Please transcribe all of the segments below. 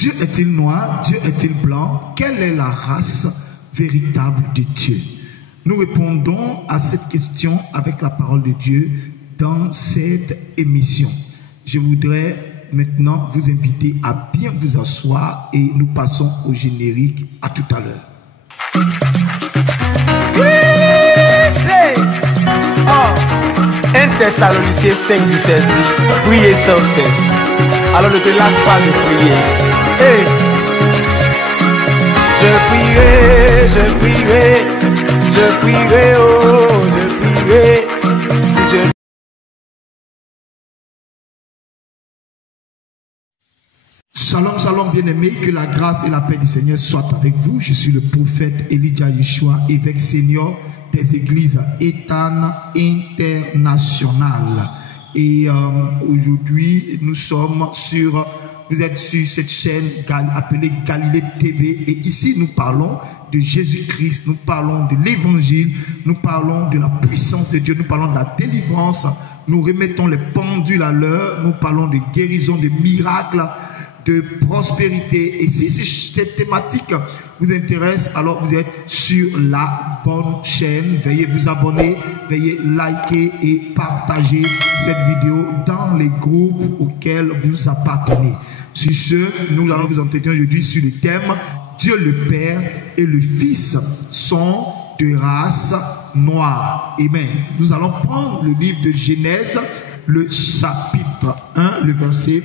Dieu est-il noir? Dieu est-il blanc? Quelle est la race véritable de Dieu? Nous répondons à cette question avec la parole de Dieu dans cette émission. Je voudrais maintenant vous inviter à bien vous asseoir et nous passons au générique. À tout à l'heure. Oh, 1 Thessaloniciens 5, 17 dit, priez sans cesse. Alors ne te lasse pas de prier. Hey. Je prierai, oh, je prierai. Si je... Shalom, shalom bien-aimés, que la grâce et la paix du Seigneur soient avec vous. Je suis le prophète Elijah Yeshua, évêque senior des églises Ethan International. Et aujourd'hui, nous sommes sur, vous êtes sur cette chaîne appelée Galilée TV. Et ici, nous parlons de Jésus-Christ, nous parlons de l'évangile, nous parlons de la puissance de Dieu, nous parlons de la délivrance, nous remettons les pendules à l'heure, nous parlons de guérison, de miracles, de prospérité. Et si cette thématique vous intéresse, alors vous êtes sur la bonne chaîne. Veuillez vous abonner, veuillez liker et partager cette vidéo dans les groupes auxquels vous appartenez. Sur ce, nous allons vous entretenir aujourd'hui sur le thème Dieu le Père et le Fils sont de race noire. Amen. Nous allons prendre le livre de Genèse, le chapitre 1, le verset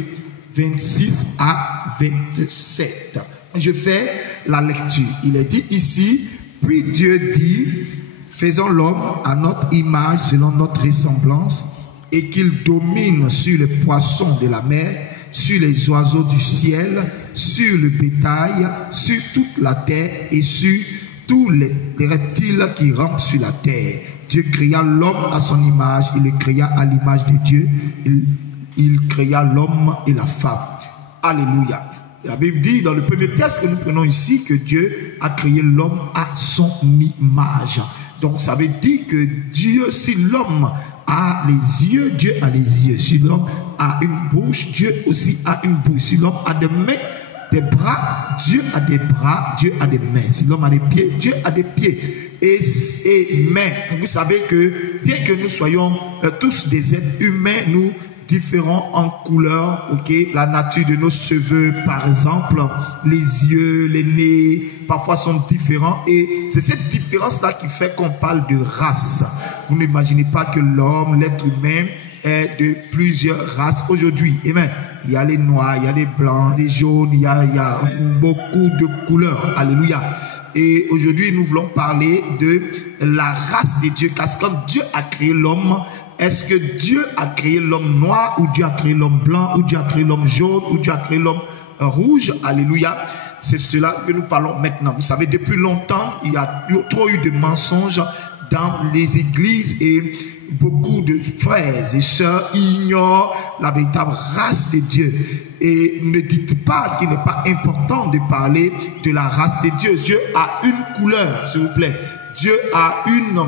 26 à 27. Je fais la lecture. Il est dit ici, puis Dieu dit, faisons l'homme à notre image selon notre ressemblance et qu'il domine sur les poissons de la mer, sur les oiseaux du ciel, sur le bétail, sur toute la terre et sur tous les reptiles qui rampent sur la terre. Dieu créa l'homme à son image, il le créa à l'image de Dieu. Il créa l'homme et la femme. Alléluia. La Bible dit dans le premier texte que nous prenons ici que Dieu a créé l'homme à son image. Donc ça veut dire que Dieu, si l'homme a les yeux, Dieu a les yeux. Si l'homme a une bouche, Dieu aussi a une bouche. Si l'homme a des mains, des bras, Dieu a des bras, Dieu a des mains. Si l'homme a des pieds, Dieu a des pieds. Et mains. Vous savez que bien que nous soyons tous des êtres humains, nous différents en couleur, ok, la nature de nos cheveux par exemple, les yeux, les nez parfois sont différents et c'est cette différence là qui fait qu'on parle de race. Vous n'imaginez pas que l'homme, l'être humain est de plusieurs races aujourd'hui. Amen. Il y a les noirs, il y a les blancs, les jaunes, il y a beaucoup de couleurs. Alléluia. Et aujourd'hui nous voulons parler de la race de Dieu, parce que quand Dieu a créé l'homme, est-ce que Dieu a créé l'homme noir ou Dieu a créé l'homme blanc ou Dieu a créé l'homme jaune ou Dieu a créé l'homme rouge? Alléluia. C'est cela que nous parlons maintenant. Vous savez, depuis longtemps, il y a trop eu de mensonges dans les églises et beaucoup de frères et sœurs ignorent la véritable race de Dieu. Et ne dites pas qu'il n'est pas important de parler de la race de Dieu. Dieu a une couleur, s'il vous plaît. Dieu a une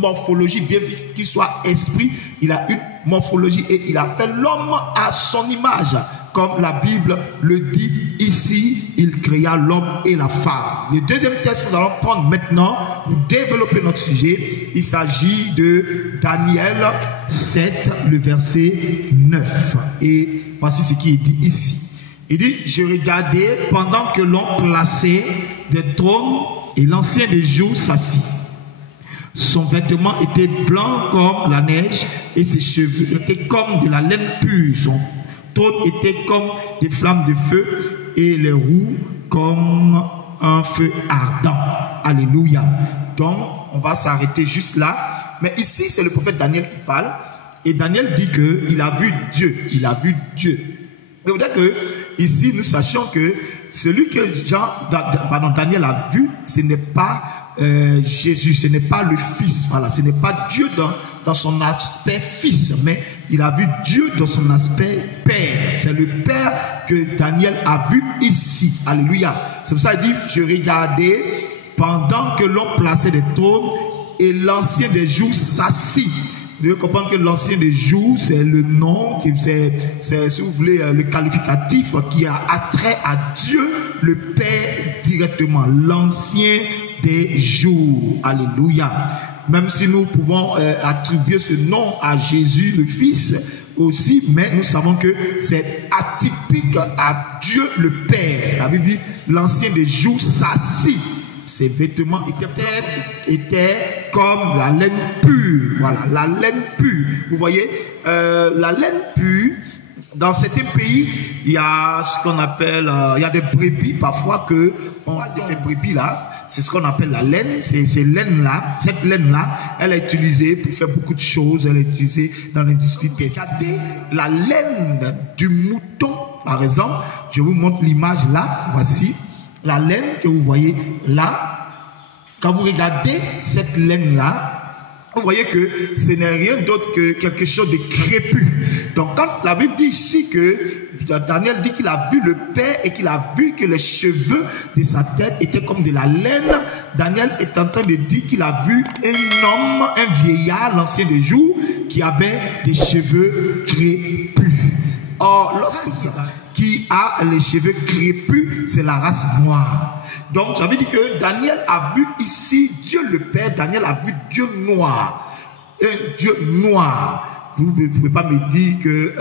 morphologie, bien qu'il soit esprit, il a une morphologie et il a fait l'homme à son image. Comme la Bible le dit ici, il créa l'homme et la femme. Le deuxième texte que nous allons prendre maintenant pour développer notre sujet, il s'agit de Daniel 7, le verset 9. Et voici ce qui est dit ici. Il dit, je regardais pendant que l'on plaçait des trônes et l'ancien des jours s'assit. Son vêtement était blanc comme la neige et ses cheveux étaient comme de la laine pure. Son trône était comme des flammes de feu et les roues comme un feu ardent. Alléluia. Donc, on va s'arrêter juste là. Mais ici, c'est le prophète Daniel qui parle. Et Daniel dit qu'il a vu Dieu. Il a vu Dieu. Il faudrait que ici, nous sachions que celui que Daniel a vu, ce n'est pas Jésus, ce n'est pas le Fils. Voilà, ce n'est pas Dieu dans son aspect Fils, mais il a vu Dieu dans son aspect Père. C'est le Père que Daniel a vu ici. Alléluia. C'est pour ça qu'il dit, je regardais pendant que l'on plaçait des trônes et l'ancien des jours s'assit. Vous devez comprendre que l'ancien des jours, c'est le nom, c'est, si vous voulez, le qualificatif qui a attrait à Dieu, le Père directement. L'ancien des jours. Alléluia. Même si nous pouvons attribuer ce nom à Jésus le Fils aussi, mais nous savons que c'est atypique à Dieu le Père. La Bible dit, l'ancien des jours s'assit. Ses vêtements étaient comme la laine pure. Voilà, la laine pure. Vous voyez, la laine pure, dans certains pays, il y a ce qu'on appelle, il y a des brebis parfois que, on a de ces brebis-là, c'est ce qu'on appelle la laine. Ces laines-là, cette laine-là, elle est utilisée pour faire beaucoup de choses. Elle est utilisée dans l'industrie textile. La laine du mouton, par exemple, je vous montre l'image là, voici. La laine que vous voyez là, quand vous regardez cette laine-là, vous voyez que ce n'est rien d'autre que quelque chose de crépus. Donc quand la Bible dit ici que Daniel dit qu'il a vu le Père et qu'il a vu que les cheveux de sa tête étaient comme de la laine, Daniel est en train de dire qu'il a vu un homme, un vieillard, l'ancien des jours, qui avait des cheveux crépus. Or, lorsque qui a les cheveux crépus, c'est la race noire. Donc, ça veut dire que Daniel a vu ici Dieu le Père, Daniel a vu Dieu noir. Un Dieu noir. Vous ne pouvez pas me dire que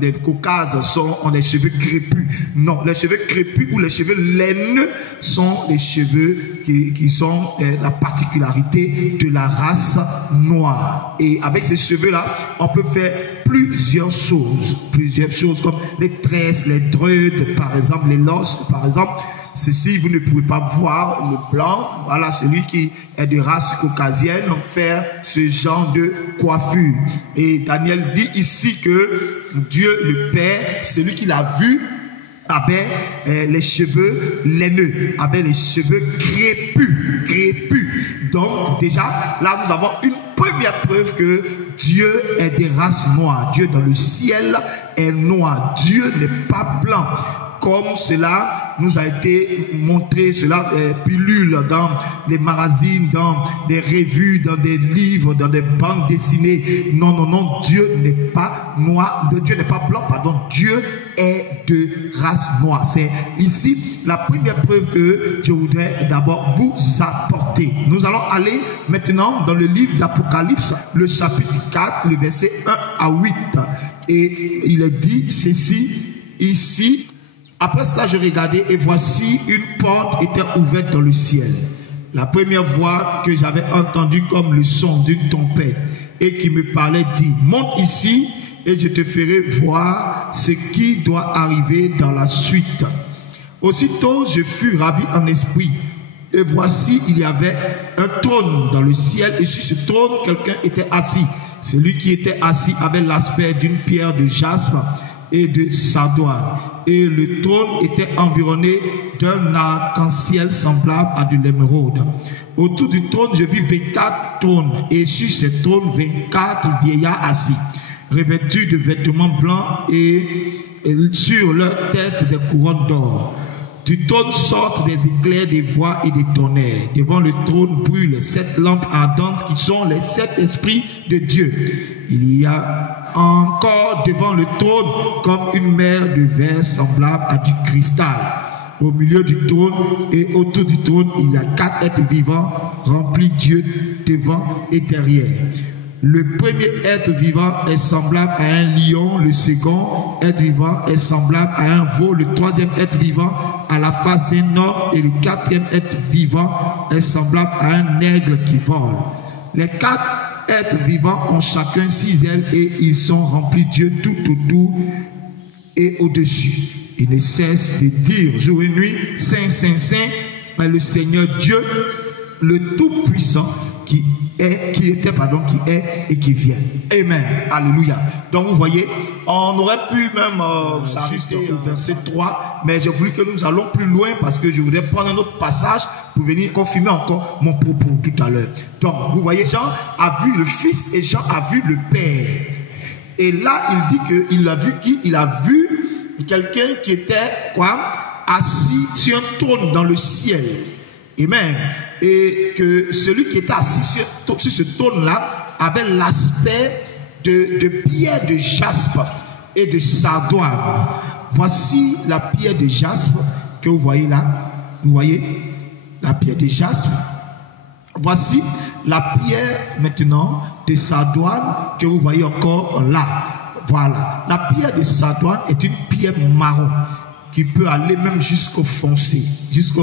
les Caucases ont des cheveux crépus. Non, les cheveux crépus ou les cheveux laineux sont les cheveux qui sont la particularité de la race noire. Et avec ces cheveux-là, on peut faire plusieurs choses comme les tresses, les dreudes, par exemple, les losses, par exemple. Ceci, vous ne pouvez pas voir le blanc. Voilà, celui qui est de race caucasienne, faire ce genre de coiffure. Et Daniel dit ici que Dieu, le Père, celui qui l'a vu, avait les cheveux laineux, avait les cheveux crépus. Donc, déjà, là, nous avons une première preuve que Dieu est des races noires. Dieu dans le ciel est noir. Dieu n'est pas blanc. Comme cela nous a été montré, cela pilule dans les magazines, dans des revues, dans des livres, dans des bandes dessinées. Non, Dieu n'est pas noir, Dieu n'est pas blanc, pardon, Dieu est de race noire. C'est ici la première preuve que je voudrais d'abord vous apporter. Nous allons aller maintenant dans le livre d'Apocalypse, le chapitre 4, le verset 1 à 8. Et il est dit ceci ici. Après cela, je regardais et voici une porte était ouverte dans le ciel. La première voix que j'avais entendue comme le son d'une trompette et qui me parlait dit, monte ici et je te ferai voir ce qui doit arriver dans la suite. Aussitôt, je fus ravi en esprit. Et voici, il y avait un trône dans le ciel et sur ce trône, quelqu'un était assis. Celui qui était assis avait l'aspect d'une pierre de jaspe et de sardoine. Et le trône était environné d'un arc-en-ciel semblable à de l'émeraude. Autour du trône, je vis 24 trônes, et sur ces trônes, 24 vieillards assis, revêtus de vêtements blancs et sur leur tête des couronnes d'or. Du trône sortent des éclairs, des voix et des tonnerres. Devant le trône brûlent 7 lampes ardentes qui sont les 7 esprits de Dieu. Il y a encore devant le trône comme une mer de verre semblable à du cristal. Au milieu du trône et autour du trône, il y a 4 êtres vivants remplis Dieu devant et derrière. Le premier être vivant est semblable à un lion, le second être vivant est semblable à un veau, le troisième être vivant à la face d'un homme et le quatrième être vivant est semblable à un aigle qui vole. Les 4 êtres vivants ont chacun 6 ailes et ils sont remplis de Dieu tout autour et au-dessus. Ils ne cessent de dire jour et nuit, Saint, Saint, Saint, est le Seigneur Dieu, le Tout-Puissant qui est et qui vient. Amen. Alléluia. Donc vous voyez, on aurait pu même s'arrêter au verset 3, mais j'ai voulu que nous allons plus loin parce que je voudrais prendre un autre passage pour venir confirmer encore mon propos tout à l'heure. Donc vous voyez, Jean a vu le Fils et Jean a vu le Père. Et là, il dit qu'il a vu qui? Il a vu quelqu'un qui était assis sur un trône dans le ciel. Amen. Et que celui qui était assis sur ce trône-là avait l'aspect de pierre de jaspe et de sardoine. Voici la pierre de jaspe que vous voyez là. Vous voyez la pierre de jaspe. Voici la pierre maintenant de sardoine que vous voyez encore là. Voilà. La pierre de sardoine est une pierre marron qui peut aller même jusqu'au foncé, jusqu'à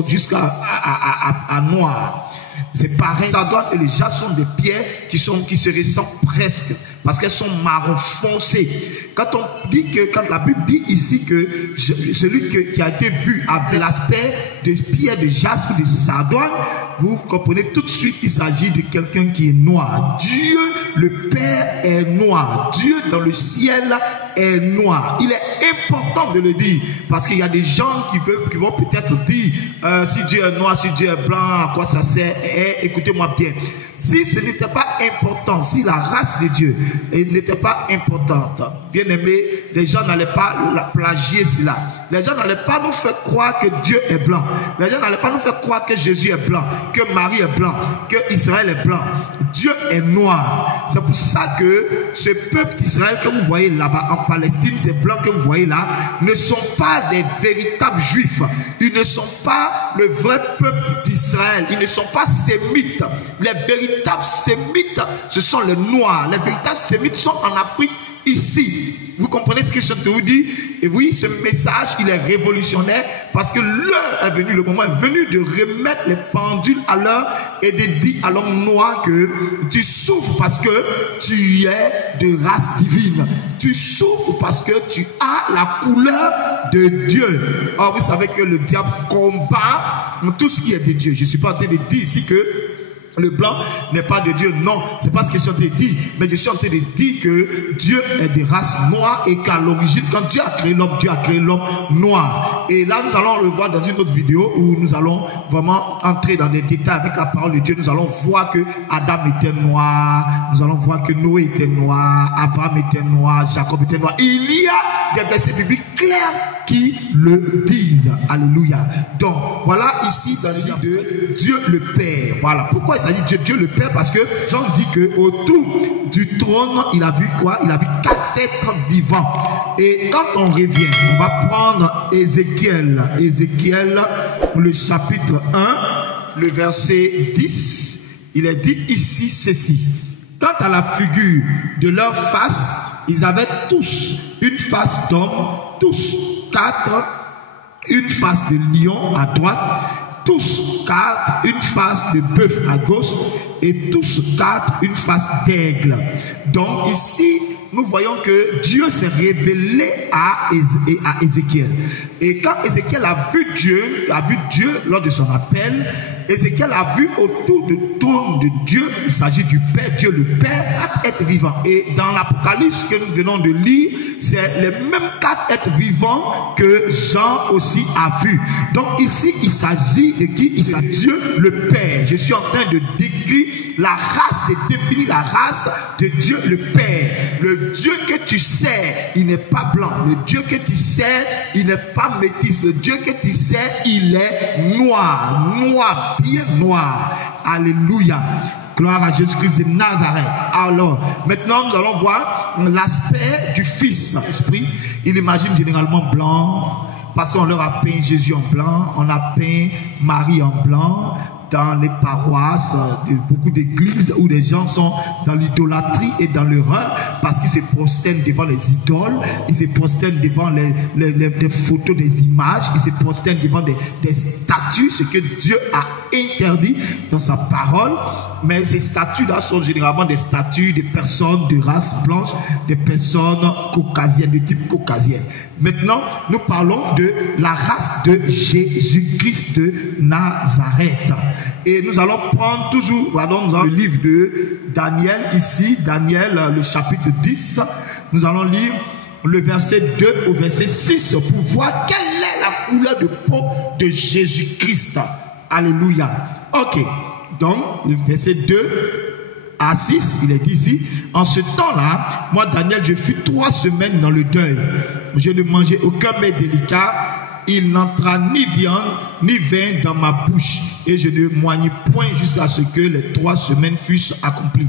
noir. C'est pareil. Sardoine et le jaspe sont des pierres qui se ressemblent presque parce qu'elles sont marron foncé. Quand la Bible dit ici que celui qui a été vu avec l'aspect de pierre de jaspe ou de sardoine, vous comprenez tout de suite qu'il s'agit de quelqu'un qui est noir. Dieu, le Père, est noir. Dieu dans le ciel est noir. Il est important de le dire parce qu'il y a des gens qui vont peut-être dire si Dieu est noir, si Dieu est blanc, à quoi ça sert? Écoutez-moi bien. Si ce n'était pas important, si la race de Dieu n'était pas importante, bien aimé, les gens n'allaient pas plagier cela. Les gens n'allaient pas nous faire croire que Dieu est blanc. Les gens n'allaient pas nous faire croire que Jésus est blanc, que Marie est blanc, que Israël est blanc. Dieu est noir. C'est pour ça que ce peuple d'Israël que vous voyez là-bas en Palestine, ces blancs que vous voyez là, ne sont pas des véritables juifs. Ils ne sont pas le vrai peuple d'Israël. Ils ne sont pas sémites. Les véritables sémites, ce sont les noirs. Les véritables sémites sont en Afrique, ici. Vous comprenez ce que je te vous dis? Et oui, ce message, il est révolutionnaire parce que l'heure est venue, le moment est venu de remettre les pendules à l'heure et de dire à l'homme noir que tu souffres parce que tu es de race divine. Tu souffres parce que tu as la couleur de Dieu. Or, vous savez que le diable combat tout ce qui est de Dieu. Je ne suis pas en train de dire ici que le blanc n'est pas de Dieu. Non, c'est pas ce que je suis en train de dire. Mais je suis en train de dire que Dieu est de race noire et qu'à l'origine, quand Dieu a créé l'homme, Dieu a créé l'homme noir. Et là, nous allons le voir dans une autre vidéo où nous allons vraiment entrer dans des détails avec la parole de Dieu. Nous allons voir que Adam était noir. Nous allons voir que Noé était noir. Abraham était noir. Jacob était noir. Il y a des versets bibliques clairs qui le disent. Alléluia. Donc, voilà ici, dans le livre de Dieu le Père. Voilà. Pourquoi il s'agit de Dieu le Père? Parce que Jean dit que autour du trône, il a vu quoi? Il a vu 4 êtres vivants. Et quand on revient, on va prendre Ézéchiel, le chapitre 1, le verset 10. Il est dit ici ceci. Quant à la figure de leur face, ils avaient tous une face d'homme, tous 4, une face de lion à droite, tous 4 une face de bœuf à gauche et tous 4 une face d'aigle. Donc ici, nous voyons que Dieu s'est révélé à Ézéchiel. Et quand Ézéchiel a vu Dieu lors de son appel, Ézéchiel a vu autour du trône de Dieu, il s'agit du Père, Dieu le Père, 4 êtres vivants. Et dans l'Apocalypse que nous venons de lire, c'est les mêmes 4 êtres vivants que Jean aussi a vu. Donc ici, il s'agit de qui? Il s'agit de Dieu le Père. Je suis en train de décrire la race, de définir la race de Dieu le Père. Le Dieu que tu sers, il n'est pas blanc. Le Dieu que tu sers, il n'est pas métis. Le Dieu que tu sers, il est noir. Noir, bien noir. Alléluia. Gloire à Jésus-Christ de Nazareth. Alors, maintenant, nous allons voir l'aspect du Fils. Esprit, il imagine généralement blanc, parce qu'on leur a peint Jésus en blanc, on a peint Marie en blanc. Dans les paroisses, beaucoup d'églises où les gens sont dans l'idolâtrie et dans l'erreur parce qu'ils se prosternent devant les idoles, ils se prosternent devant les photos, des images, ils se prosternent devant des statues, ce que Dieu a interdit dans sa parole. Mais ces statues-là sont généralement des statues de personnes de race blanche, des personnes caucasiennes, de type caucasien. Maintenant, nous parlons de la race de Jésus-Christ de Nazareth. Et nous allons prendre toujours, pardon, nous allons le livre de Daniel, ici, Daniel, le chapitre 10. Nous allons lire le verset 2 au verset 6 pour voir quelle est la couleur de peau de Jésus-Christ. Alléluia. Ok. Donc, le verset 2 à 6, il est dit ici, en ce temps-là, moi, Daniel, je fus 3 semaines dans le deuil. Je ne mangeais aucun mets délicat. Il n'entra ni viande, ni vin dans ma bouche. Et je ne moignis point jusqu'à ce que les 3 semaines fussent accomplies.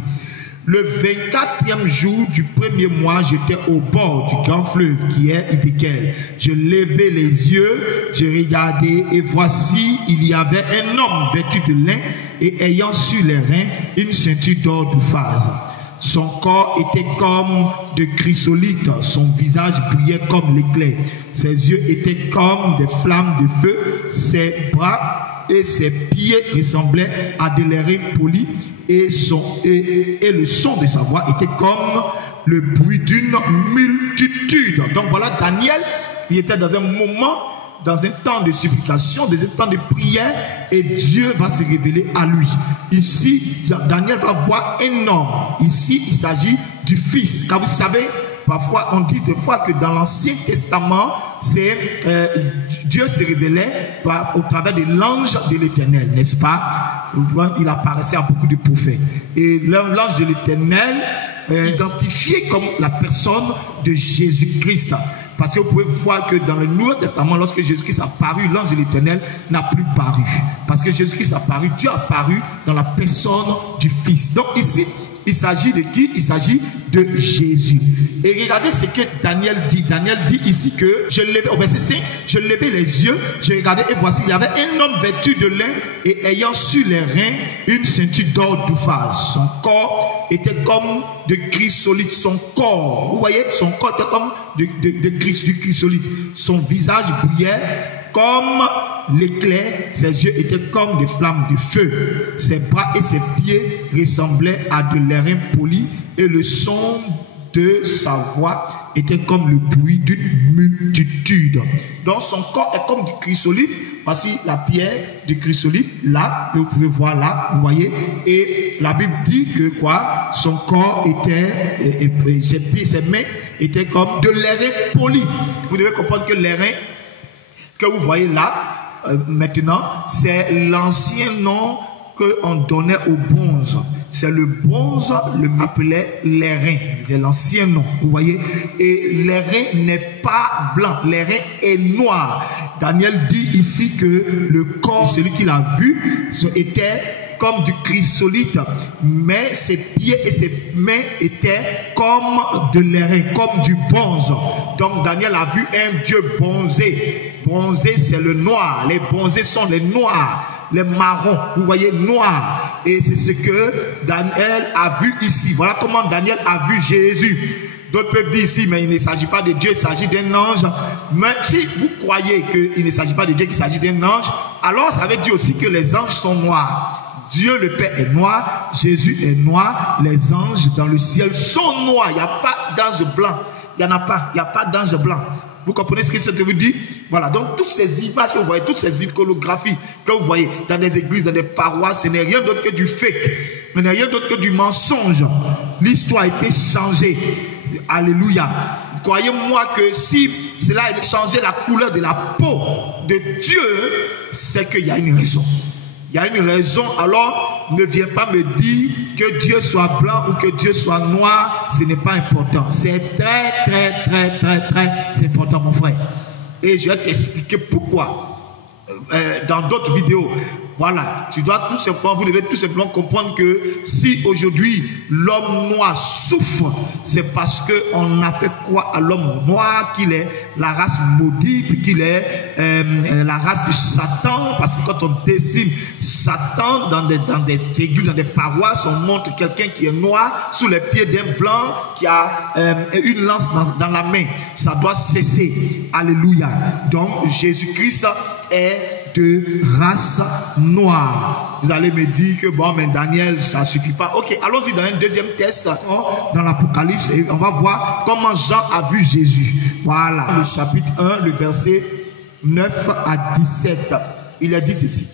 Le 24e jour du premier mois, j'étais au bord du grand fleuve qui est Hiddekel. Je levai les yeux, je regardais et voici, il y avait un homme vêtu de lin et ayant sur les reins une ceinture d'or d'Ouphaz. Son corps était comme de chrysolite, son visage brillait comme l'éclair, ses yeux étaient comme des flammes de feu, ses bras et ses pieds ressemblaient à des lérins polis et le son de sa voix était comme le bruit d'une multitude. Donc voilà, Daniel, il était dans un moment, dans un temps de supplication, dans un temps de prière, et Dieu va se révéler à lui. Ici, Daniel va voir un homme. Ici, il s'agit du Fils. Car vous savez, parfois, on dit des fois que dans l'Ancien Testament, Dieu se révélait au travers de l'ange de l'Éternel, n'est-ce pas? Il apparaissait à beaucoup de prophètes. Et l'ange de l'Éternel identifié comme la personne de Jésus-Christ. Parce que vous pouvez voir que dans le Nouveau Testament, lorsque Jésus-Christ a paru, l'ange de l'Éternel n'a plus paru. Parce que Jésus-Christ a paru, Dieu a paru dans la personne du Fils. Donc ici, il s'agit de qui? Il s'agit de Jésus. Et regardez ce que Daniel dit. Daniel dit ici que, au verset 5, je levai les yeux, je regardais et voici, il y avait un homme vêtu de lin et ayant sur les reins une ceinture d'or d'Ouphaz. Son corps était comme de chrysolite. Son corps, vous voyez, son corps était comme du chrysolite. Son visage brillait comme l'éclair, ses yeux étaient comme des flammes de feu. Ses bras et ses pieds ressemblaient à de l'airain poli et le son de sa voix était comme le bruit d'une multitude. Donc son corps est comme du chrysolite. Voici la pierre du chrysolite, là, vous pouvez voir là, vous voyez. Et la Bible dit que quoi? Son corps était, ses pieds, ses mains étaient comme de l'airain poli. Vous devez comprendre que l'airain que vous voyez là, maintenant, c'est l'ancien nom qu'on donnait au bronze. C'est le bronze, le appelait l'airain. C'est l'ancien nom, vous voyez. Et l'airain n'est pas blanc, l'airain est noir. Daniel dit ici que le corps, celui qu'il a vu, était comme du chrysolite, mais ses pieds et ses mains étaient comme de l'airain, comme du bronze. Donc Daniel a vu un Dieu bronzé. Bronzé, c'est le noir. Les bronzés sont les noirs, les marrons. Vous voyez, noirs. Et c'est ce que Daniel a vu ici. Voilà comment Daniel a vu Jésus. D'autres peuvent dire ici, mais il ne s'agit pas de Dieu, il s'agit d'un ange. Mais si vous croyez qu'il ne s'agit pas de Dieu, qu'il s'agit d'un ange, alors ça veut dire aussi que les anges sont noirs. Dieu le Père est noir, Jésus est noir, les anges dans le ciel sont noirs. Il n'y a pas d'ange blanc. Il n'y en a pas. Il n'y a pas d'ange blanc. Vous comprenez ce que ça vous dit? Voilà, donc toutes ces images que vous voyez, toutes ces iconographies que vous voyez dans des églises, dans des paroisses, ce n'est rien d'autre que du fake. Ce n'est rien d'autre que du mensonge. L'histoire a été changée. Alléluia. Croyez-moi que si cela a changé la couleur de la peau de Dieu, c'est qu'il y a une raison. Il y a une raison, alors ne viens pas me dire que Dieu soit blanc ou que Dieu soit noir, ce n'est pas important. C'est très important, mon frère. Et je vais t'expliquer pourquoi. Dans d'autres vidéos. Voilà, tu dois tout simplement, vous devez tout simplement comprendre que si aujourd'hui l'homme noir souffre, c'est parce qu'on a fait quoi à l'homme noir, qu'il est la race maudite, qu'il est la race de Satan, parce que quand on dessine Satan dans des églises, dans des paroisses, on montre quelqu'un qui est noir sous les pieds d'un blanc qui a une lance dans la main. Ça doit cesser. Alléluia. Donc Jésus-Christ est de race noire. Vous allez me dire que bon, mais Daniel, ça suffit pas. Ok, allons-y dans un deuxième test dans l'Apocalypse et on va voir comment Jean a vu Jésus. Voilà, le chapitre 1, le verset 9 à 17. Il a dit ceci.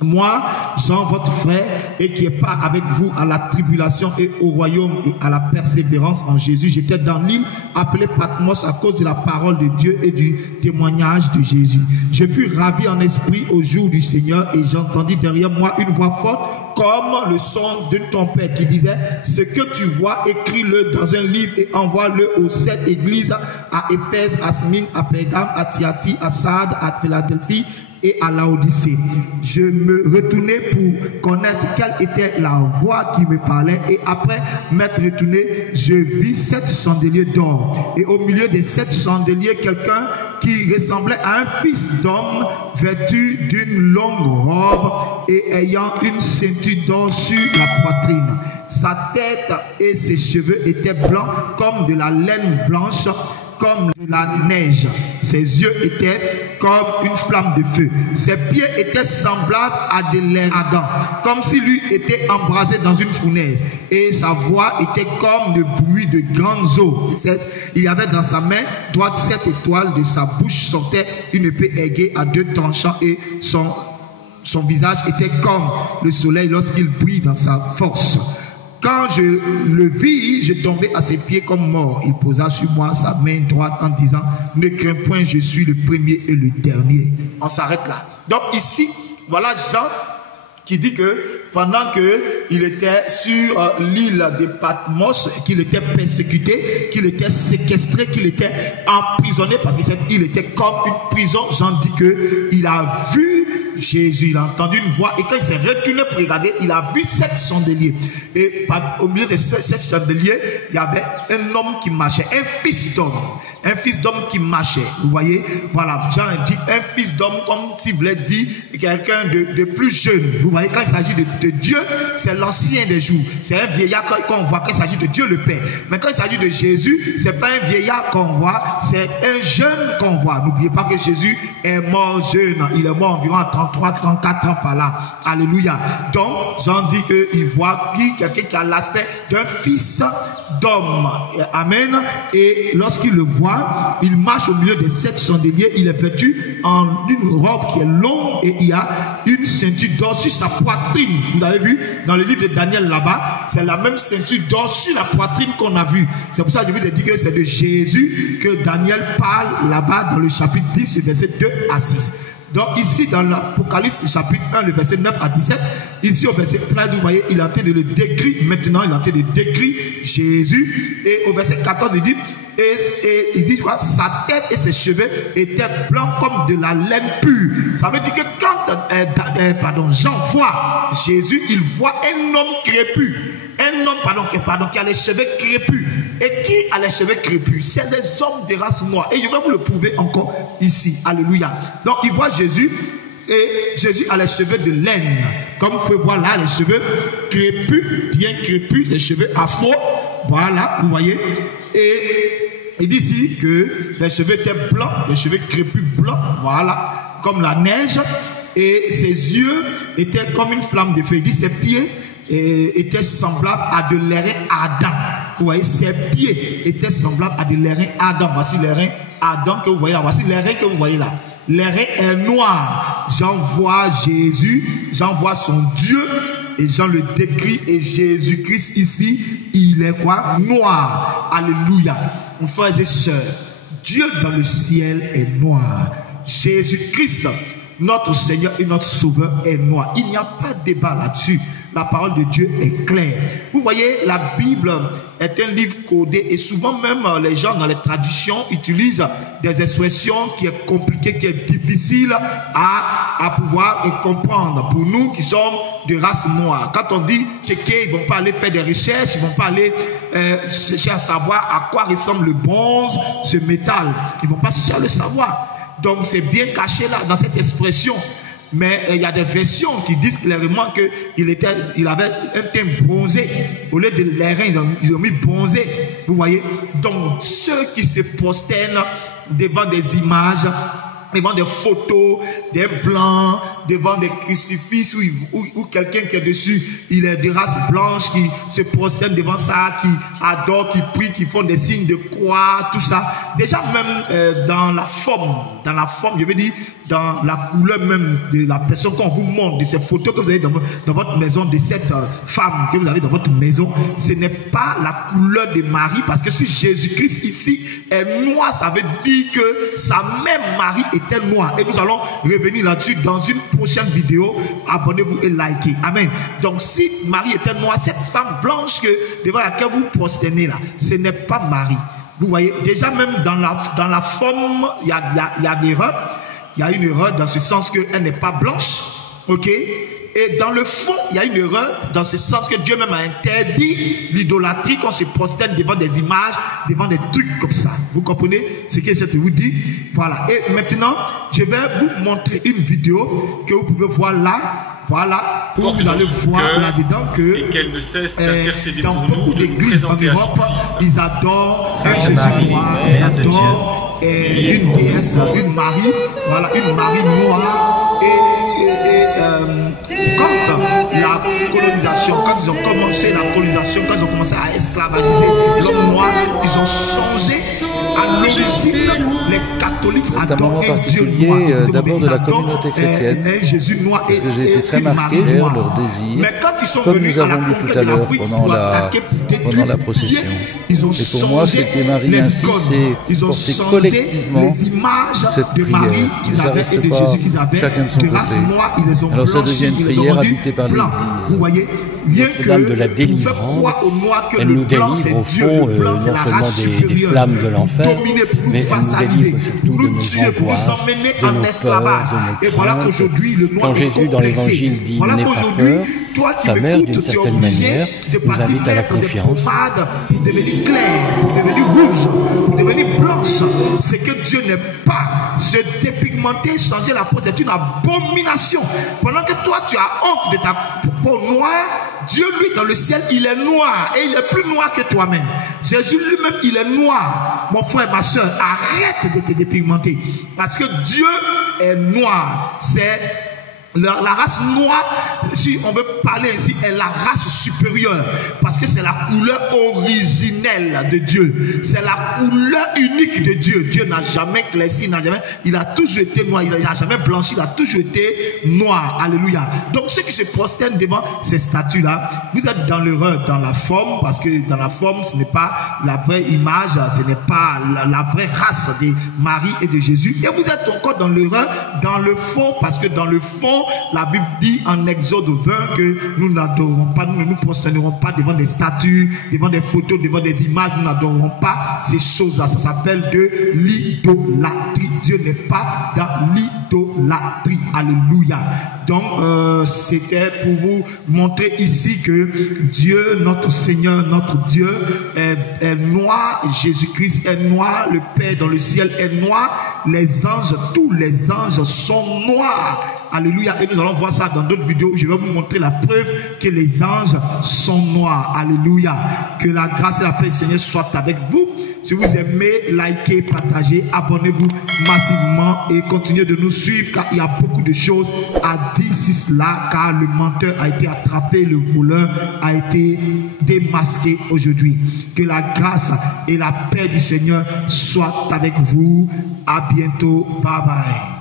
Moi, Jean, votre frère, et qui est pas avec vous à la tribulation et au royaume et à la persévérance en Jésus, j'étais dans l'île appelée Patmos à cause de la parole de Dieu et du témoignage de Jésus. Je fus ravi en esprit au jour du Seigneur et j'entendis derrière moi une voix forte comme le son d'une trompette qui disait: ce que tu vois, écris-le dans un livre et envoie-le aux 7 églises, à Éphèse, à Smyrne, à Pergame, à Thyatire, à Sardes, à Philadelphie et à Laodicée. Je me retournai pour connaître quelle était la voix qui me parlait, et après m'être retourné, je vis 7 chandeliers d'or, et au milieu des 7 chandeliers, quelqu'un qui ressemblait à un fils d'homme, vêtu d'une longue robe et ayant une ceinture d'or sur la poitrine. Sa tête et ses cheveux étaient blancs comme de la laine blanche, comme de la neige. Ses yeux étaient comme une flamme de feu. Ses pieds étaient semblables à des lairs ardents, comme s'il lui était embrasé dans une fournaise. Et sa voix était comme le bruit de grandes eaux. Il y avait dans sa main droite 7 étoiles. De sa bouche sortait une épée aiguë à 2 tranchants, et son visage était comme le soleil lorsqu'il brille dans sa force. Quand je le vis, je tombais à ses pieds comme mort. Il posa sur moi sa main droite en disant, ne crains point, je suis le premier et le dernier. On s'arrête là. Donc ici, voilà Jean qui dit que pendant qu'il était sur l'île de Patmos, qu'il était persécuté, qu'il était séquestré, qu'il était emprisonné, parce que cette île était comme une prison, Jean dit qu'il a vu Jésus, il a entendu une voix, et quand il s'est retourné pour regarder, il a vu 7 chandeliers. Et au milieu de 7 chandeliers, il y avait un homme qui marchait, un fils d'homme qui marchait. Vous voyez, voilà, Jean dit un fils d'homme, comme s'il voulait dire quelqu'un de plus jeune. Vous voyez, quand il s'agit de Dieu, c'est l'ancien des jours. C'est un vieillard qu'on voit quand il s'agit de Dieu le Père. Mais quand il s'agit de Jésus, c'est pas un vieillard qu'on voit, c'est un jeune qu'on voit. N'oubliez pas que Jésus est mort jeune. Il est mort environ à 33, 34 ans par là. Alléluia. Donc, Jean dit qu'il voit quelqu'un qui a l'aspect d'un fils d'homme. Amen. Et lorsqu'il le voit, il marche au milieu des 7 chandeliers. Il est vêtu en une robe qui est longue, et il y a une ceinture d'or sur sa poitrine. Vous avez vu dans le livre de Daniel là-bas, c'est la même ceinture d'or sur la poitrine qu'on a vu. C'est pour ça que je vous ai dit que c'est de Jésus que Daniel parle là-bas dans le chapitre 10, verset 2 à 6. Donc ici dans l'Apocalypse chapitre 1, le verset 9 à 17, ici au verset 13, vous voyez, il est en train de le décrire. Maintenant, il est en train de décrire Jésus. Et au verset 14, il dit, et il dit quoi? Sa tête et ses cheveux étaient blancs comme de la laine pure. Ça veut dire que quand Jean voit Jésus, il voit un homme crépus. Un homme qui a les cheveux crépus. Et qui a les cheveux crépus? C'est les hommes de race noire. Et je vais vous le prouver encore ici. Alléluia. Donc il voit Jésus, et Jésus a les cheveux de laine. Comme vous pouvez voir là, les cheveux crépus, bien crépus, les cheveux afro. Voilà, vous voyez. Et il dit ici que les cheveux étaient blancs, les cheveux crépus blancs, voilà, comme la neige. Et ses yeux étaient comme une flamme de feu. Il dit ses pieds étaient semblables à de l'airain ardent. Vous voyez, ses pieds étaient semblables à de l'airain ardent. Voici l'airain ardent que vous voyez là. Voici l'airain que vous voyez là. L'airain est noir. Jean voit Jésus, Jean voit son Dieu, et Jean le décrit. Et Jésus-Christ ici, il est quoi? Noir. Alléluia. Mes frères et sœurs, Dieu dans le ciel est noir. Jésus-Christ, notre Seigneur et notre Sauveur, est noir. Il n'y a pas de débat là-dessus. La parole de Dieu est claire. Vous voyez, la Bible est un livre codé, et souvent même les gens dans les traditions utilisent des expressions qui est compliquées, qui est difficile à pouvoir comprendre. Pour nous qui sommes de race noire, quand on dit checker, ils ne vont pas aller faire des recherches, ils ne vont pas aller chercher à savoir à quoi ressemble le bronze, ce métal. Ils ne vont pas chercher à le savoir. Donc c'est bien caché là dans cette expression. Mais il y a des versions qui disent clairement qu'il avait un teint bronzé. Au lieu de l'airain, ils ont mis bronzé. Vous voyez? Donc ceux qui se prosternent devant des images, devant des photos, des blancs, devant des crucifixes où quelqu'un qui est dessus, il est de race blanche, qui se prosterne devant ça, qui adore, qui prie, qui font des signes de croix, tout ça. Déjà même dans la forme, je veux dire, dans la couleur même de la personne qu'on vous montre, de ces photos que vous avez dans votre maison, de cette femme que vous avez dans votre maison, ce n'est pas la couleur de Marie, parce que si Jésus-Christ ici est noir, ça veut dire que sa mère Marie était noire. Et nous allons revenir là-dessus dans une prochaine vidéo. Abonnez-vous et likez. Amen. Donc si Marie était noire, cette femme blanche devant laquelle vous prosternez là, ce n'est pas Marie. Vous voyez, déjà même dans la forme, il y a l'erreur. il y a une erreur dans ce sens qu'elle n'est pas blanche. Ok? Et dans le fond, il y a une erreur dans ce sens que Dieu même a interdit l'idolâtrie, qu'on se prosterne devant des images, devant des trucs comme ça. Vous comprenez ce que je vous dis? Voilà. Et maintenant, je vais vous montrer une vidéo que vous pouvez voir là. Voilà, où vous allez voir là-dedans que qu'elle ne cesse d'intercéder dans pour beaucoup nous, de nous d'églises en présenter à Europe, son Fils. ils adorent un Jésus noir, ils adorent une déesse, une Marie, voilà, une Marie noire. Quand la colonisation, quand ils ont commencé la colonisation, quand ils ont commencé à esclavagiser l'homme noir, ils ont changé. À l'origine, les catholiques adorent un Dieu noir. D'abord de la communauté chrétienne, Jésus noir parce que j'ai été très marqué vers leur désir, mais quand ils sont comme venus nous à la avons vu conquête tout à de l'heure l'Afrique pendant la procession. ils ont Et pour moi, changé c'était Marie les ainsi, icônes. c'est Ils ont porter changé collectivement les images cette de prière. Marie qu'ils Ça avaient reste et de pas Jésus qu'ils avaient. chacun de son De race côté. noire, ils les ont Alors ça blanchis, devient une ils les ont prière rendus habitée par blancs. l'Église. Vous voyez, rien que Notre-Dame de la pour faire délivrance, croire aux noirs que elle le nous blanc délivre c'est au Dieu, fond le blanc c'est non la seulement race des supérieure, flammes de l'enfer, dominer, pour nous mais elle nous vassaliser, délivre surtout pour de nous nos tuer, pour nous angoisses, emmener de en nos esclavage. peurs, de nos Et voilà craintes. qu'aujourd'hui le noir Quand est Jésus dans complexé. l'évangile dit Voilà n'aie pas qu'aujourd'hui, peur, toi qui sa mère m'écoutes, d'une tu es certaine obligé manière de nous partir invite à la mettre des confiance. pommades pour devenir clair, pour devenir rouge, pour devenir blanche. C'est que Dieu n'est pas. Se dépigmenter, changer la peau, c'est une abomination. Pendant que toi tu as honte de ta peau noire, Dieu lui dans le ciel il est noir et il est plus noir que toi-même. Jésus lui-même il est noir. Mon frère, ma soeur, arrête de te dépigmenter parce que Dieu est noir. C'est la race noire, si on veut parler ainsi, est la race supérieure parce que c'est la couleur originelle de Dieu, c'est la couleur unique de Dieu. Dieu n'a jamais éclairci, il a toujours été noir, il n'a jamais blanchi, il a toujours été noir. Alléluia. Donc ceux qui se prosternent devant ces statues-là, vous êtes dans l'erreur dans la forme, parce que dans la forme ce n'est pas la vraie image, ce n'est pas la vraie race de Marie et de Jésus, et vous êtes encore dans l'erreur dans le fond, parce que dans le fond la Bible dit en Exode 20 que nous n'adorerons pas, nous ne nous prosternerons pas devant des statues, devant des photos, devant des images, nous n'adorerons pas ces choses-là. Ça s'appelle de l'idolâtrie. Dieu n'est pas dans l'idolâtrie. Alléluia. Donc c'était pour vous montrer ici que Dieu, notre Seigneur, notre Dieu est noir, Jésus-Christ est noir, le Père dans le ciel est noir, les anges, tous les anges sont noirs. Alléluia. Et nous allons voir ça dans d'autres vidéos où je vais vous montrer la preuve que les anges sont noirs. Alléluia. Que la grâce et la paix du Seigneur soient avec vous. Si vous aimez, likez, partagez, abonnez-vous massivement et continuez de nous suivre car il y a beaucoup de choses à dire sur cela, car le menteur a été attrapé, le voleur a été démasqué aujourd'hui. Que la grâce et la paix du Seigneur soient avec vous. À bientôt. Bye bye.